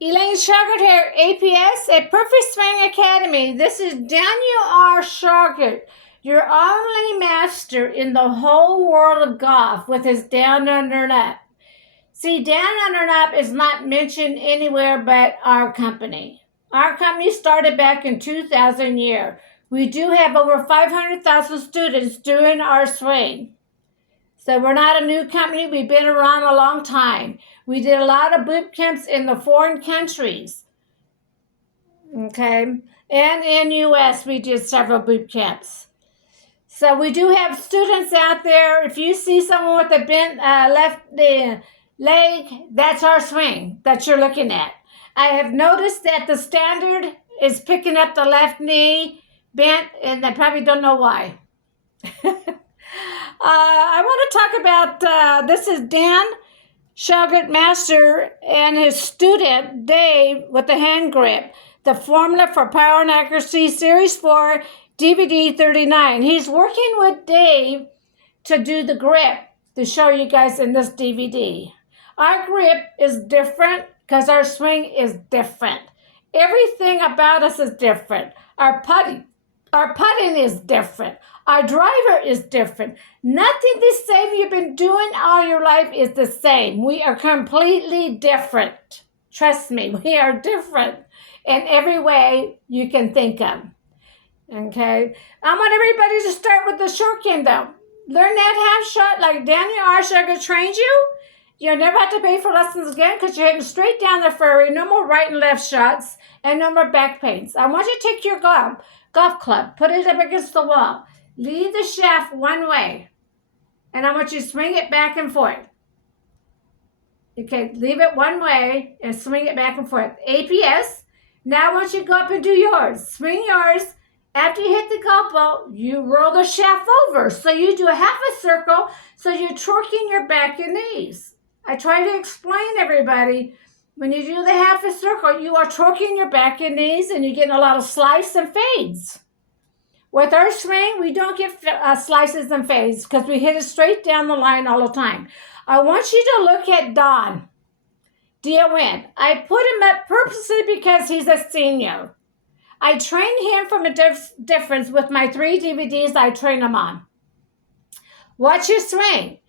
Elaine Shauger here, APS, a Perfect Swing Academy. This is Daniel R. Shauger, your only master in the whole world of golf with his down under and up. See, down under and up is not mentioned anywhere but our company. Our company started back in 2000 year. We do have over 500,000 students doing our swing. So we're not a new company. We've been around a long time. We did a lot of boot camps in the foreign countries. Okay. And in U.S., we did several boot camps. So we do have students out there. If you see someone with a bent left leg, that's our swing that you're looking at. I have noticed that the standard is picking up the left knee bent, and I probably don't know why. I want to talk about, this is Dan Shauger Master and his student, Dave, with the hand grip, the Formula for Power and Accuracy, Series 4, DVD 39. He's working with Dave to do the grip to show you guys in this DVD. Our grip is different because our swing is different. Everything about us is different. Our putting is different. Our driver is different. Nothing the same you've been doing all your life is the same. We are completely different. Trust me, we are different in every way you can think of. Okay? I want everybody to start with the short game, though. Learn that half shot like Daniel R. Shauger trained you. You'll never have to pay for lessons again because you're hitting straight down the fairway. No more right and left shots and no more back pains. I want you to take your golf club, put it up against the wall. Lead the shaft one way, and I want you to swing it back and forth. Okay, leave it one way and swing it back and forth. APS, now I want you to go up and do yours. Swing yours. After you hit the golf ball, you roll the shaft over. So you do a half a circle, so you're torquing your back and knees. I try to explain everybody, when you do the half a circle, you are torquing your back and knees, and you're getting a lot of slice and fades. With our swing, we don't get slices and fades because we hit it straight down the line all the time. I want you to look at Don, D-O-N. I put him up purposely because he's a senior. I train him from a difference with my 3 DVDs I train him on. Watch his swing.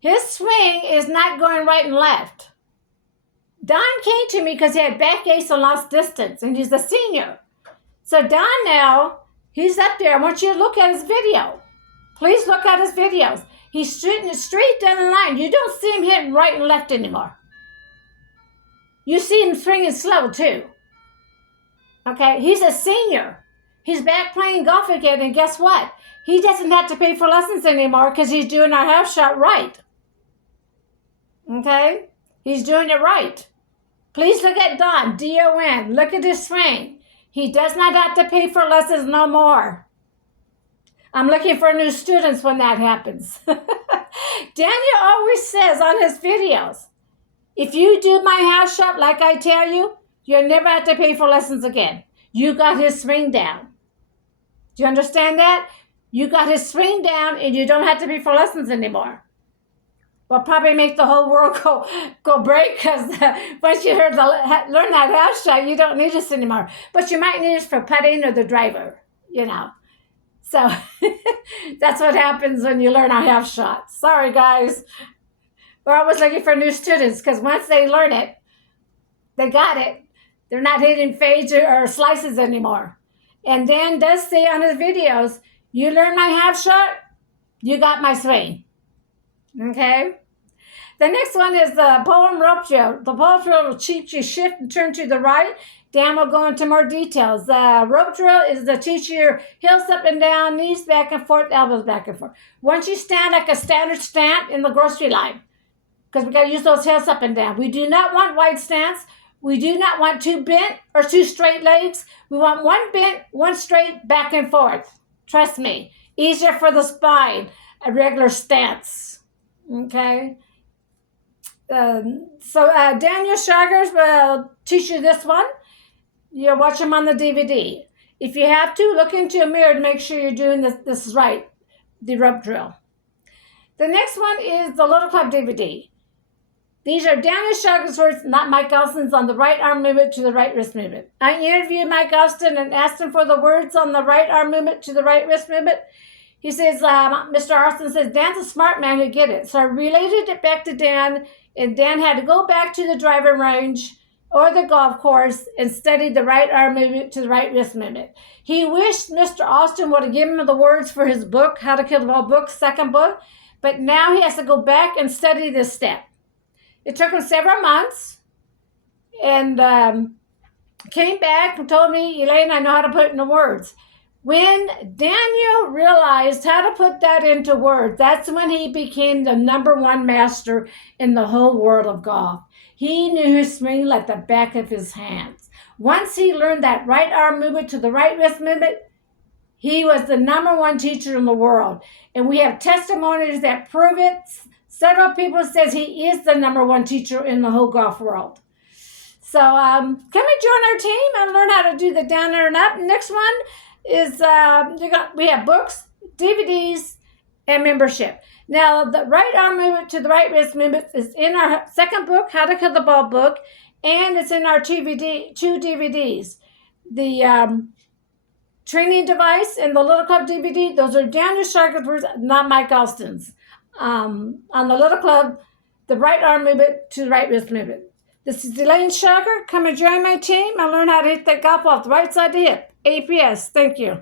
His swing is not going right and left. Don came to me because he had back ace and lost distance, and he's a senior. So Don now, he's up there. I want you to look at his video. Please look at his videos. He's shooting it straight down the line. You don't see him hitting right and left anymore. You see him swinging slow too. Okay, he's a senior. He's back playing golf again, and guess what? He doesn't have to pay for lessons anymore because he's doing our half shot right. Okay? He's doing it right. Please look at Don, D-O-N. Look at his swing. He does not have to pay for lessons no more. I'm looking for new students when that happens. Daniel always says on his videos, if you do my half shot like I tell you, you'll never have to pay for lessons again. You got his swing down. Do you understand that? You got his swing down and you don't have to pay for lessons anymore. Will probably make the whole world go break because once you learn that half shot, you don't need this anymore. But you might need it for putting or the driver, you know. So that's what happens when you learn a half shot. Sorry, guys. We're always looking for new students because once they learn it, they got it. They're not hitting fades or slices anymore. And Dan does say on his videos, you learn my half shot, you got my swing. Okay? The next one is the pole and rope drill. The pole drill will teach you shift and turn to the right. Dan will go into more details. The rope drill is to teach you heels up and down, knees back and forth, elbows back and forth. Once you stand like a standard stamp in the grocery line, because we got to use those heels up and down. We do not want wide stance. We do not want 2 bent or 2 straight legs. We want 1 bent, 1 straight, back and forth. Trust me. Easier for the spine, a regular stance. Okay? Daniel Shauger will teach you this one. You'll watch him on the DVD. If you have to, look into a mirror to make sure you're doing this is right, the rope drill. The next one is the Little Club DVD. These are Daniel Shauger's words, not Mike Elston's, on the right arm movement to the right wrist movement. I interviewed Mike Elston and asked him for the words on the right arm movement to the right wrist movement. He says, Mr. Austin says, Dan's a smart man who get it. So I related it back to Dan, and Dan had to go back to the driving range or the golf course and study the right arm movement to the right wrist movement. He wished Mr. Austin would have given him the words for his book, How to Kill the Ball book, second book, but now he has to go back and study this step. It took him several months, and came back and told me, Elaine, I know how to put it into words. When Daniel realized how to put that into words, that's when he became the #1 master in the whole world of golf. He knew his swing like the back of his hands. Once he learned that right arm movement to the right wrist movement, he was the #1 teacher in the world. And we have testimonies that prove it. Several people says he is the #1 teacher in the whole golf world. So come and join our team and learn how to do the down, there, and up. Next one is we have books, DVDs, and membership. Now, the right arm movement to the right wrist movement is in our second book, How to Kill the Ball book, and it's in our two DVDs. The training device and the Little Club DVD, those are Daniel Shauger's words, not Mike Elston's. On the Little Club, the right arm movement to the right wrist movement. This is Elaine Shauger. Come and join my team and learn how to hit that golf ball off the right side of the hip. APS. Thank you.